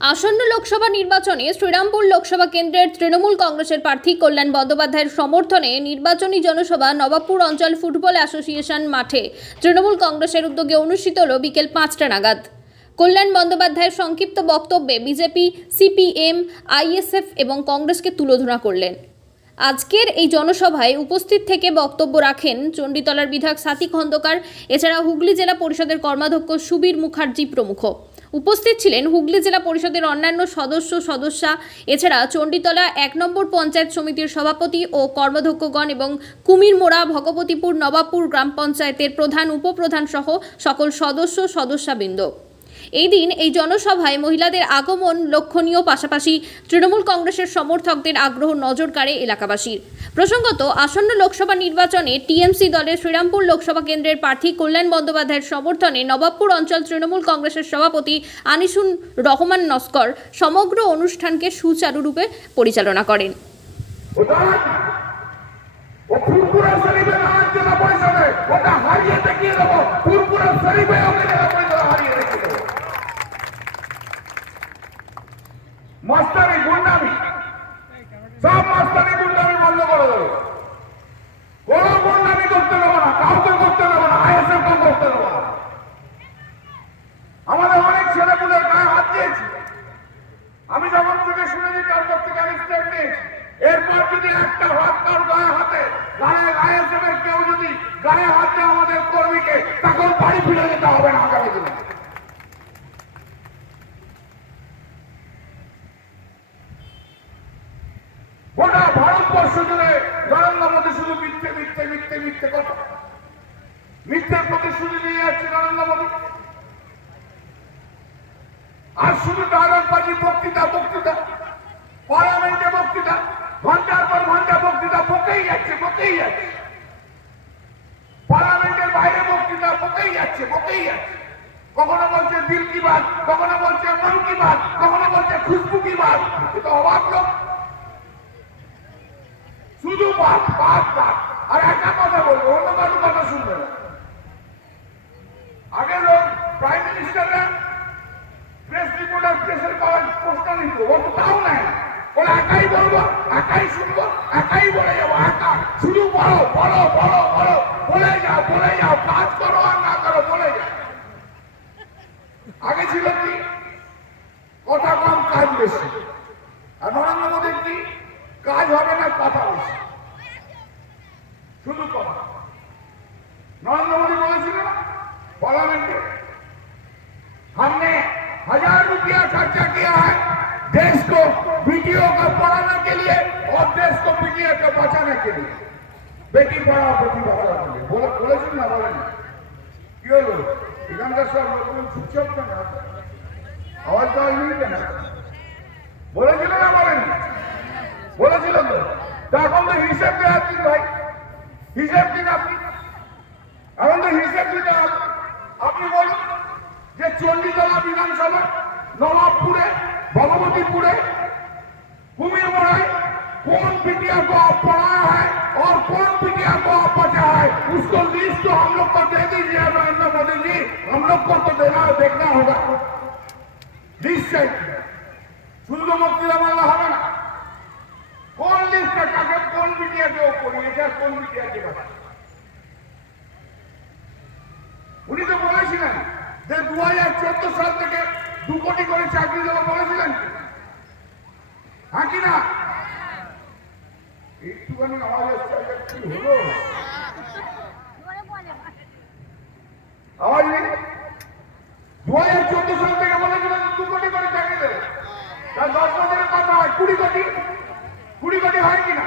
আসন্ন লোকসভা নির্বাচনে শ্রীরামপুর লোকসভা কেন্দ্রের তৃণমূল কংগ্রেসের প্রার্থী কল্যাণ বন্দ্যোপাধ্যায়ের সমর্থনে নির্বাচনী জনসভা নবাবপুর অঞ্চল ফুটবল অ্যাসোসিয়েশন মাঠে তৃণমূল কংগ্রেসের উদ্যোগে অনুষ্ঠিত হল বিকেল পাঁচটা নাগাদ। কল্যাণ বন্দ্যোপাধ্যায়ের সংক্ষিপ্ত বক্তব্যে বিজেপি, সিপিএম, আইএসএফ এবং কংগ্রেসকে তুলোধনা করলেন। আজকের এই জনসভায় উপস্থিত থেকে বক্তব্য রাখেন চণ্ডীতলার বিধায়ক সাথী খন্দকার এছাড়া হুগলি জেলা পরিষদের কর্মাধ্যক্ষ সুবীর মুখার্জি প্রমুখ। উপস্থিত ছিলেন হুগলি জেলা পরিষদের অন্যান্য সদস্য, সদস্যা। এছাড়া চণ্ডীতলা এক নম্বর পঞ্চায়েত সমিতির সভাপতি ও কর্মাধ্যক্ষগণ এবং কুমিরমোড়া, ভগবতীপুর, নবাবপুর গ্রাম পঞ্চায়েতের প্রধান, উপপ্রধান সহ সকল সদস্য, সদস্যবৃন্দ। এই দিন এই জনসভায় মহিলাদের আগমন লক্ষণীয়, পাশাপাশি তৃণমূল কংগ্রেসের সমর্থকদের আগ্রহ নজর কাড়ে এলাকাবাসীর। প্রসঙ্গত, আসন্ন লোকসভা নির্বাচনে টিএমসি দলের শ্রীরামপুর লোকসভা কেন্দ্রের প্রার্থী কল্যাণ বন্দ্যোপাধ্যায়ের সমর্থনে নবাবপুর অঞ্চল তৃণমূল কংগ্রেসের সভাপতি আনিসুন রহমান নস্কর সমগ্র অনুষ্ঠানকে সুচারুরূপে পরিচালনা করেন। হারিয়ে দেখিয়ে দেবো। ফুরফুরা শরীফে ওকে টাকা পয়সা হারিয়ে দেখিয়ে দেবো মাস্টারি গুন্ডামি সব মাস্টারি গুন্ডামি বন্ধ করে দেবো কোনো গুন্ডামি করতে দেবো না কাউকে করতে দেবো না আইএসএফ কে করতে দেবো না আমাদের অনেক ছেলেপুলের গায়ে হাত দিয়েছি আমি যখন থেকে শুনেছি তারপর থেকে আমি স্টেপ নিয়েছি এরপর মোদী শুধু মিথ্যে মিথ্যে আর শুধু ডায়লগ বাজি বক্তৃতা বক্তৃতা পার্লামেন্টে বক্তৃতা। ঘণ্টার পর ঘণ্টা বক্তৃতা বকেই যাচ্ছে বকেই যাচ্ছে। পার্লামেন্টের বাইরে বক্তৃতা বকেই যাচ্ছে বকেই যাচ্ছে। কখনো বলছে দিল কি বাত, কখনো বলছে মন কি বাত, কখনো বলছে খুশবু কি বাত কিন্তু অবাক লোক। শুধু বাত বাত বাত। আর একটা কথা বলব, অন্য কারও কথা শুনবে না। আগে লোক প্রাইম মিনিস্টাররা প্রেস রিপোর্টার প্রেসের কাগজ প্রশ্ন নিত ও তো তাও নাই বলে একাই বলবো একাই শুনবো একাই বলে যাবো একা শুধু বলো বলো বলো বলো বলে যাও বলে যাও কাজ করো আর না করো বলে যাও আগে ছিল কি কথা কম কাজ বেশি আর নরেন্দ্র মোদীর কি কাজ হবে না কথা বেশি শুধু কথা নরেন্দ্র মোদী বলেছিল না পার্লামেন্টে हमने हजार रुपया खर्चा किया है देश को वीडियो को पढ़ाने के लिए और देश को मीडिया को बचाने के लिए बेटी पढ़ाओ बेटी बचाओ के लिए बोले বলেছেন না বলেন কি হলো এখানকার সব লোকজন চুপচাপ কেন আওয়াজ দেওয়া হয়নি কেন বলেছিল না বলেন বলেছিল তো তা এখন তো হিসেব দেওয়ার দিন ভাই হিসেব দিন আপনি এখন তো হিসেব দিতে হবে আপনি বলুন যে চণ্ডীতলা বিধানসভা নবাবপুরে भगवतीपुरे कुमीर मोड़ाई कौन बिटिया को आप पढ़ाया है और कौन बिटिया को आप बचा है उसको लिस्ट तो हम लोग को दे दीजिए नरेंद्र मोदी जी हम लोग को तो देना देखना होगा लिस्ट चाहिए শুধু তো বক্তৃতা বললে হবে না কোন লিস্টে কাকে কোন বিটিয়াকে ও পড়িয়েছে আর কোন বিটিয়াকে বাঁচা উনি তো বলেছিলেন যে দু হাজার চোদ্দ সাল থেকে দু কোটি করে চাকরি দেবো বলেছিলেন হ্যাঁ কি একটুখানি আওয়াজ আসছে কি হলো? আওয়াজ নেই? দু হাজার চোদ্দ সাল থেকে বলেছিলেন দু কোটি করে চাকরি দেবে। তার দশ বছরের কথা হয় কুড়ি কোটি? কুড়ি কোটি হয় কিনা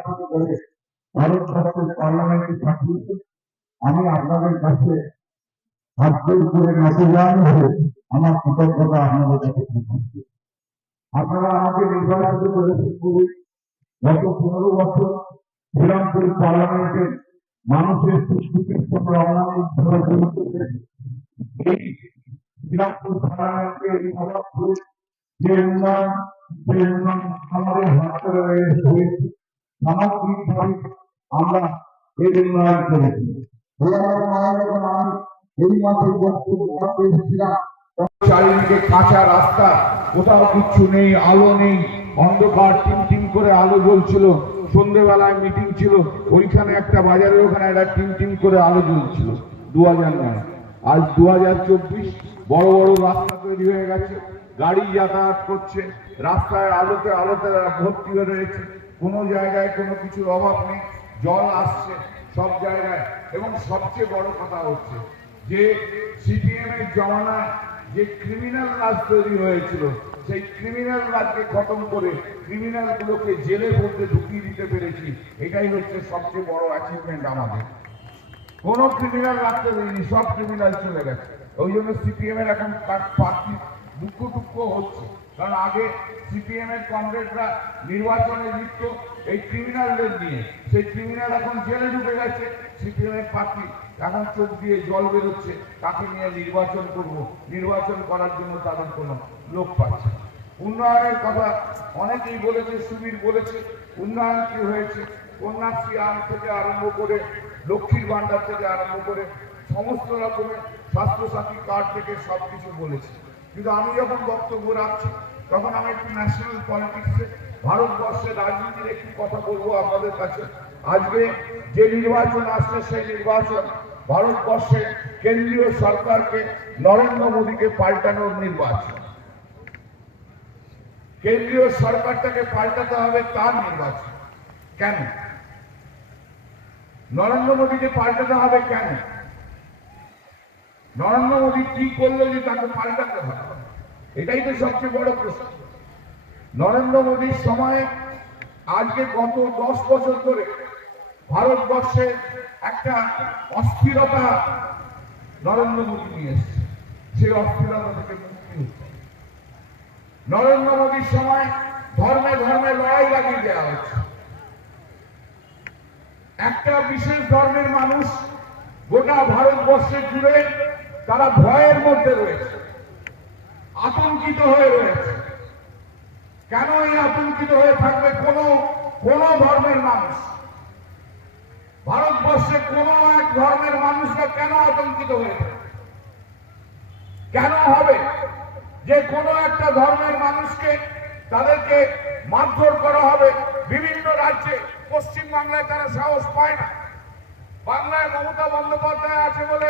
বিরাটপুর লোকসভা থেকে নির্বাচিত পার্লামেন্টে পাঠিয়েছে। আমি আপনাদের কাছে হাতের উপরে নতজান হয়ে আমার কৃতজ্ঞতা আপনাদের কাছে আপনারা আমাকে নির্বাচিত করেছেন খুবই গত পনেরো বছর শ্রীরামপুর পার্লামেন্টের মানুষের সুস্থিতির জন্য অনামিক গুরুত্ব এই শ্রীরামপুর পার্লামেন্টে এই নবাবপুর যে উন্নয়ন সেই উন্নয়ন আমাদের হাত ধরে হয়েছে চারিদিকে কাঁচা রাস্তা, কোথাও কিচ্ছু নেই, আলো নেই, অন্ধকার টিম টিম করে আলো জ্বলছিল। সন্ধ্যেবেলায় মিটিং ছিল, ওইখানে একটা বাজারের ওখানে একটা টিম টিম করে আলো জ্বলছিল। দু হাজার নয়। আজ দু হাজার চব্বিশ, বড় বড় রাস্তা তৈরি হয়ে গেছে, গাড়ি যাতায়াত করছে, রাস্তায় আলোতে আলোতে ভর্তি হয়ে রয়েছে। কোনো জায়গায় কোনো কিছুর অভাব নেই, জল আসছে সব জায়গায়। এবং সবচেয়ে বড় কথা হচ্ছে যে সিপিএম এর জমানায় যে ক্রিমিনাল রাজ তৈরি হয়েছিল, সেই ক্রিমিনাল রাজকে খতম করে ক্রিমিনাল গুলোকে জেলের মধ্যে ঢুকিয়ে দিতে পেরেছি, এটাই হচ্ছে সবচেয়ে বড় অ্যাচিভমেন্ট আমাদের। কোনো ক্রিমিনাল রাখতে দেয়নি সব ক্রিমিনাল চলে গেছে। ওই জন্য সিপিএম এর এখন পার্টি দুঃখ টুক্ষ হচ্ছে। কারণ আগে সিপিএম এর কমরেডরা নির্বাচনে লিপ্ত এই ক্রিমিনালদের নিয়ে। সেই ক্রিমিনাল এখন জেলে ঢুকে গেছে, সিপিএম এর পার্টি এখন চোখ দিয়ে জল বেরোচ্ছে, তাকে নিয়ে নির্বাচন করব। নির্বাচন করার জন্য তাদের কোনো লোক পাচ্ছে উন্নয়নের কথা অনেকেই বলেছে, সুবীর বলেছে, উন্নয়ন কি হয়েছে? কন্যাশ্রী আম থেকে আরম্ভ করে, লক্ষ্মীর ভান্ডার থেকে আরম্ভ করে, সমস্ত রকমের স্বাস্থ্যসাথী কার্ড থেকে সব কিছু বলেছে। কিন্তু আমি যখন বক্তব্য রাখছি, তখন আমি একটু ন্যাশনাল পলিটিক্সে ভারতবর্ষের রাজনীতির একটি কথা বলব আপনাদের কাছে। আজকে যে নির্বাচন আসছে, সেই নির্বাচন ভারতবর্ষের কেন্দ্রীয় সরকারকে নরেন্দ্র মোদীকে পাল্টানোর নির্বাচন। কেন্দ্রীয় সরকারটাকে পাল্টাতে হবে তার নির্বাচন। কেন? নরেন্দ্র মোদীকে পাল্টাতে হবে কেন? নরেন্দ্র মোদী কি করল যে তাকে পাল্টাতে হবে এটাই তো সবচেয়ে বড় প্রশ্ন। নরেন্দ্র মোদীর সময় আজকে গত দশ বছর ধরে ভারতবর্ষে একটা অস্থিরতা নরেন্দ্র মোদী নিয়ে এসছে। সেই অস্থিরতা থেকে মুক্তি নরেন্দ্র মোদীর সময় ধর্মে ধর্মে লড়াই লাগিয়ে দেওয়া হচ্ছে। একটা বিশেষ ধর্মের মানুষ গোটা ভারতবর্ষে জুড়ে তারা ভয়ের মধ্যে রয়েছে, আতঙ্কিত হয়ে রয়েছে, কেন এই আতঙ্কিত হয়ে থাকবে কোন কোন ধর্মের মানুষ? ভারতবর্ষে কোন এক ধর্মের মানুষরা কেন আতঙ্কিত হয়ে কেন হবে যে কোনো একটা ধর্মের মানুষকে তাদেরকে মারধর করা হবে? বিভিন্ন রাজ্যে পশ্চিম বাংলায় তারা সাহস পায় না। বাংলায় মমতা বন্দ্যোপাধ্যায় আছে বলে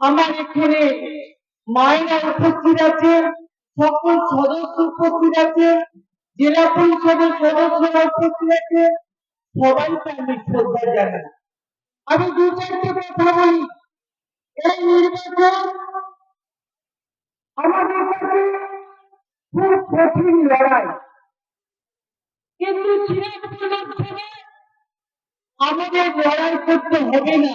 আমার এখানে মায়েরা উপস্থিত আছে, সকল সদস্য উপস্থিত আছে, জেলা পরিষদের সদস্যরা উপস্থিত আছে, সবাইকে আমি শ্রদ্ধা জানাই। আমি দু চারটে কথা বলি। এই নির্বাচন আমাদের কাছে খুব কঠিন লড়াই। কিন্তু আমাদের লড়াই করতে হবে না।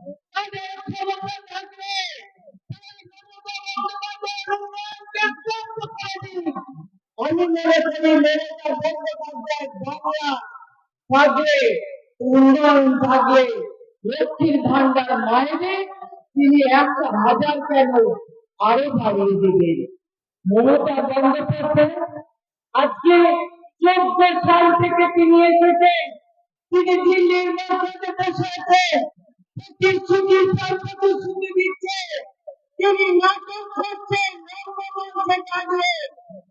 থাকলে উন্নয়ন থাকলে লক্ষ্মীর ভান্ডার মায়েরে তিনি একটা হাজার কেন আরও বাড়িয়ে দেবেন মমতা বন্দ্যোপাধ্যায় আজকে চোদ্দ সাল থেকে তিনি এসেছেন। তিনি দিল্লির মধ্যে বসে আছেন প্রতিশ্রুতির পর প্রতিশ্রুতি দিচ্ছে। তিনি নাটক করছেন রঙ্গমঞ্চে দাঁড়িয়ে এতে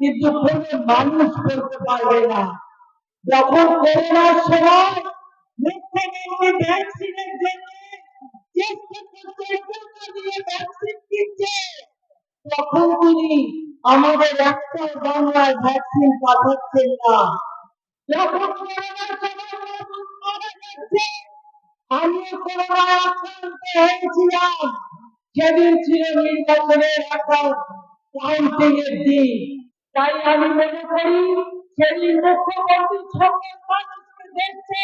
কিন্তু কোনো মানুষ করতে পারবে না। যখন করোনার সময় তখন তিনি আমাদের একটা বাংলায় ভ্যাকসিন পাঠাচ্ছেন না। আমিও করোনায় আক্রান্ত হয়েছিলাম। সেদিন ছিল নির্বাচনের এখন কাউন্টিং এর দিন, তাই আমি মনে করি সেদিন মুখ্যমন্ত্রী সকল মানুষকে দেখছে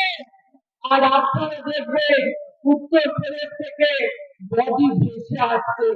আর আপনারা দেখবেন উত্তর প্রদেশ থেকে বডি ভেসে আসছে।